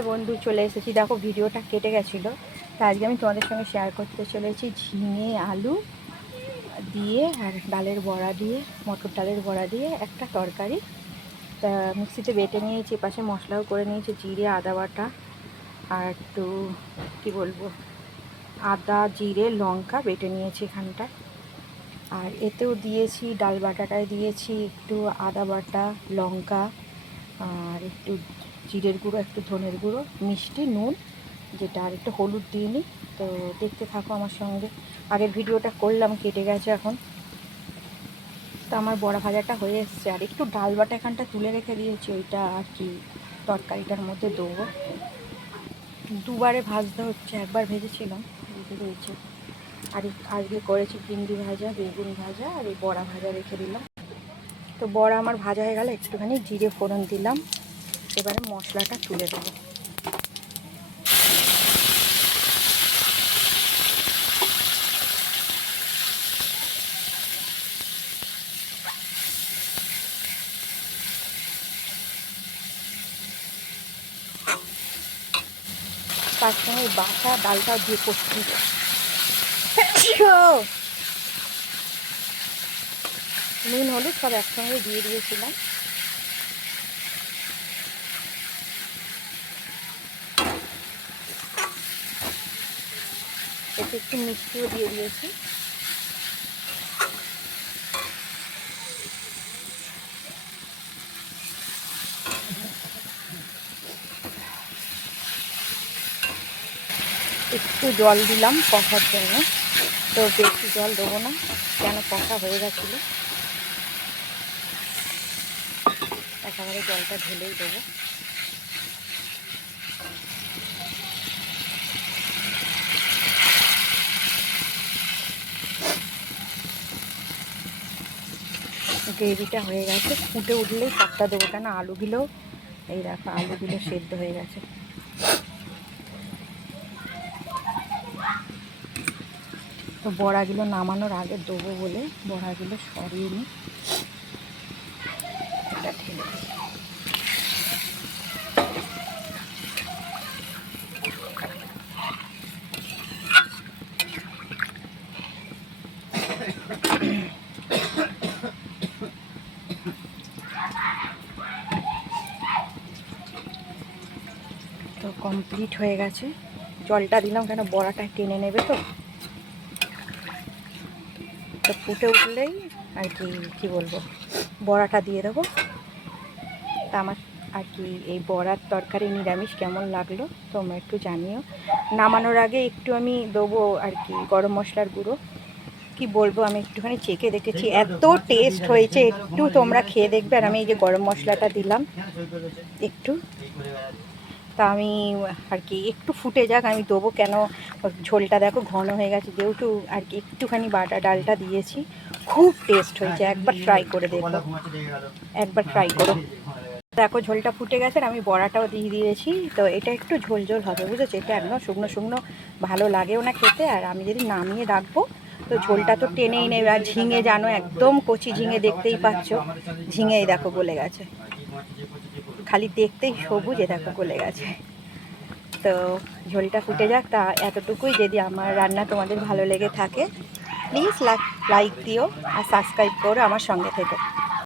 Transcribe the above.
High বন্ধু, চলে এসেছি। দেখো ভিডিওটা কেটে গেছিলো, তা আজকে আমি তোমাদের সঙ্গে শেয়ার করতে চলেছি ঝিঙে আলু দিয়ে আর ডালের বড়া দিয়ে, মটর ডালের বড়া দিয়ে একটা তরকারি। তা মিক্সিতে বেটে নিয়েছি, পাশে মশলাও করে নিয়েছি, জিরে আদা বাটা আর একটু কী বলবো আদা জিরে লঙ্কা বেটে নিয়েছি এখানটা। আর এতেও দিয়েছি, ডাল বাটাটায় দিয়েছি একটু আদা বাটা, লঙ্কা আর একটু জিরের গুঁড়ো, একটু ধনের গুঁড়ো, মিষ্টি, নুন যেটা, আর একটু হলুদ দিইনি। তো দেখতে থাকো আমার সঙ্গে। আগের ভিডিওটা করলাম, কেটে গেছে এখন। তো আমার বড়া ভাজাটা হয়ে এসছে, আর একটু ডাল বাটা এখানটা তুলে রেখে দিয়েছি, ওইটা আর কি তরকারিটার মধ্যে দেবো। দুবারে ভাজতে হচ্ছে, একবার ভেজেছিলাম রেখে দিয়েছি। আর আজকে করেছি ভিন্ডি ভাজা, বেগুন ভাজা আর এই বড়া ভাজা রেখে দিলাম। তো বড়া আমার ভাজা হয়ে গেলে একটুখানি জিরে ফোড়ন দিলাম। এবারে মশলাটা তুলে দেবো। তার সঙ্গে বাটা ডালটাও দিয়ে করতে হবে। নুন হলুদ সব একসঙ্গে দিয়ে দিয়েছিলাম। এতে একটু মিষ্টিও দিয়ে দিয়েছি। একটু জল দিলাম কষার জন্য, তো বেশি জল দেবো না, কেন কষা হয়ে গেছিলো। একেবারে জলটা ঢেলেই দেবো। গ্রেভিটা হয়ে গেছে, ফুটে উঠলেই সবটা দেবো, কেন আলুগুলোও এই দেখো আলুগুলো সেদ্ধ হয়ে গেছে। তো বড়াগুলো নামানোর আগে দেবো বলে বড়াগুলো সরিয়ে নিই। এটা ঢেলে দিই। তো কমপ্লিট হয়ে গেছে। জলটা দিলাম কেন বড়াটা টেনে নেবে, তো ফুটে উঠলেই আর কি বলবো বড়াটা দিয়ে দেবো। তা আমার আর কি এই বড়ার তরকারি নিরামিষ কেমন লাগলো তোমরা একটু জানিও। নামানোর আগে একটু আমি দেবো আর কি গরম মশলার গুঁড়ো। কি বলবো, আমি একটুখানি চেখে দেখেছি, এত টেস্ট হয়েছে, একটু তোমরা খেয়ে দেখবে। আর আমি এই যে গরম মশলাটা দিলাম একটু, তা আমি আর কি একটু ফুটে যাক আমি দেবো, কেন ঝোলটা দেখো ঘন হয়ে গেছে, যেহেতু আর কি একটুখানি বাটা ডালটা দিয়েছি। খুব টেস্ট হয়েছে, একবার ট্রাই করে দেখো, একবার ট্রাই করো। দেখো ঝোলটা ফুটে গেছে, আর আমি বড়াটাও দিয়ে দিয়েছি। তো এটা একটু ঝোল ঝোল হবে, বুঝেছো? এটা একদম শুকনো শুকনো ভালো লাগেও না খেতে। আর আমি যদি নামিয়ে রাখবো তো ঝোলটা তো টেনেই নেবে। আর ঝিঙে জানো, একদম কচি ঝিঙে, দেখতেই পাচ্ছ ঝিঙেই দেখো গলে গেছে, খালি দেখতেই সবুজ, দেখো গলে গেছে। তো ঝোলটা ফুটে যাক। তা এতটুকুই। যদি আমার রান্না তোমাদের ভালো লেগে থাকে প্লিজ লাইক দিও আর সাবস্ক্রাইব করো, আমার সঙ্গে থেকে।